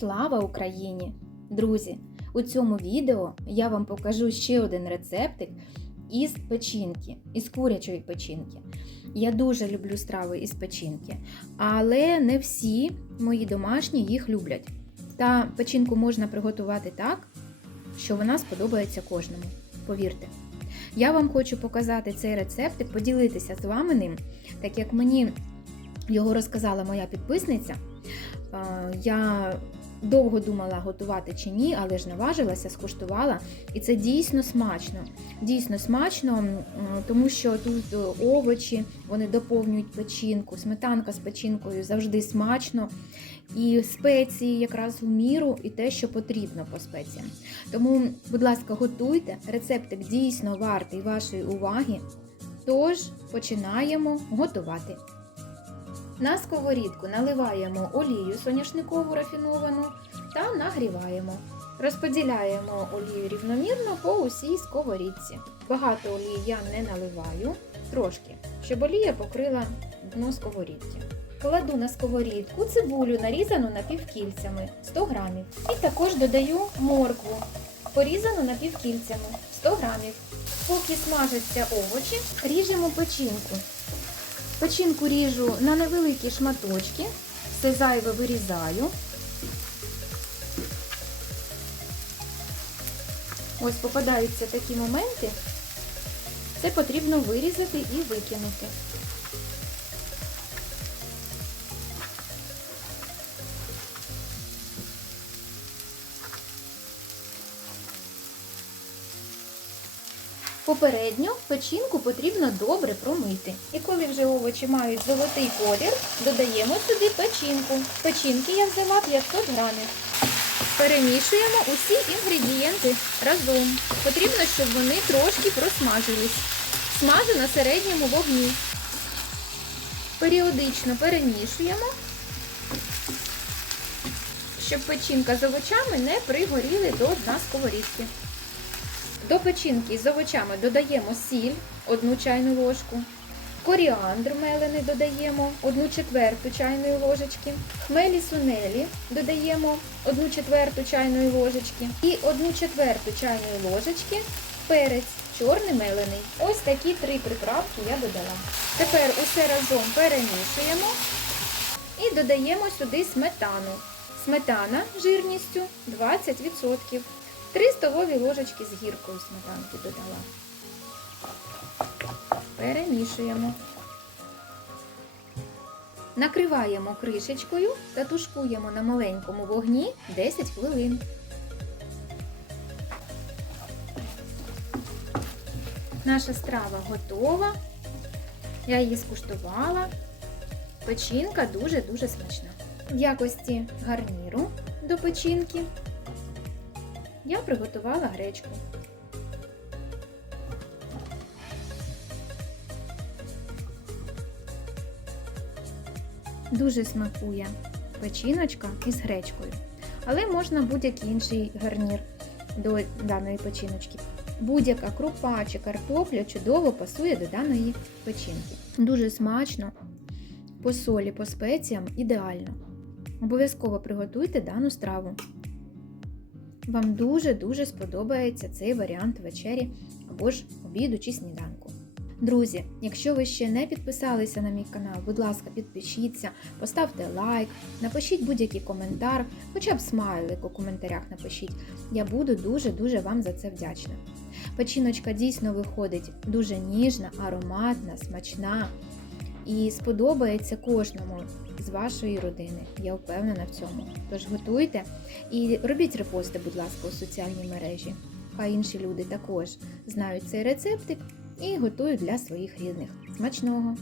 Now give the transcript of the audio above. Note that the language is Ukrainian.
Слава Україні! Друзі! У цьому відео я вам покажу ще один рецептик із печінки, із курячої печінки. Я дуже люблю страви із печінки, але не всі мої домашні їх люблять. Та печінку можна приготувати так, що вона сподобається кожному. Повірте. Я вам хочу показати цей рецептик, поділитися з вами ним, так як мені його розказала моя підписниця. Я довго думала готувати чи ні, але ж наважилася, скуштувала. І це дійсно смачно. Дійсно смачно, тому що тут е, овочі вони доповнюють печінку, сметанка з печінкою завжди смачно. І спеції якраз у міру, і те, що потрібно по спеціям. Тому, будь ласка, готуйте. Рецептик дійсно вартий вашої уваги. Тож починаємо готувати. На сковорідку наливаємо олію соняшникову рафіновану та нагріваємо. Розподіляємо олію рівномірно по усій сковорідці. Багато олії я не наливаю, трошки, щоб олія покрила дно сковорідки. Кладу на сковорідку цибулю, нарізану напівкільцями 100 грамів. І також додаю моркву, порізану напівкільцями 100 грамів. Поки смажаться овочі, ріжемо печінку. Печінку ріжу на невеликі шматочки, все зайве вирізаю. Ось попадаються такі моменти, це потрібно вирізати і викинути. Попередньо печінку потрібно добре промити. І коли вже овочі мають золотий колір, додаємо сюди печінку. Печінки я взяла 500 грамів. Перемішуємо усі інгредієнти разом. Потрібно, щоб вони трошки просмажились. Смажу на середньому вогні. Періодично перемішуємо, щоб печінка з овочами не пригоріли до дна сковорідки. До печінки з овочами додаємо сіль 1 чайну ложку. Коріандр мелений додаємо 1 четверту чайної ложечки. Хмелі сунелі додаємо 1 четверту чайної ложечки. І 1 четверту чайної ложечки перець чорний мелений. Ось такі три приправки я додала. Тепер усе разом перемішуємо і додаємо сюди сметану. Сметана жирністю 20%. 3 столові ложечки з гіркою сметанки додала. Перемішуємо. Накриваємо кришечкою та тушкуємо на маленькому вогні 10 хвилин. Наша страва готова. Я її скуштувала. Печінка дуже-дуже смачна. В якості гарніру до печінки я приготувала гречку. Дуже смакує печіночка із гречкою, але можна будь-який інший гарнір до даної печіночки. Будь-яка крупа чи картопля чудово пасує до даної печінки. Дуже смачно, по солі, по спеціям ідеально. Обов'язково приготуйте дану страву. Вам дуже-дуже сподобається цей варіант вечері або ж обіду чи сніданку. Друзі, якщо ви ще не підписалися на мій канал, будь ласка, підпишіться, поставте лайк, напишіть будь-який коментар, хоча б смайлик у коментарях напишіть. Я буду дуже-дуже вам за це вдячна. Печіночка дійсно виходить дуже ніжна, ароматна, смачна і сподобається кожному з вашої родини. Я впевнена в цьому. Тож готуйте і робіть репости, будь ласка, у соціальній мережі. Хай інші люди також знають цей рецептик і готують для своїх рідних. Смачного!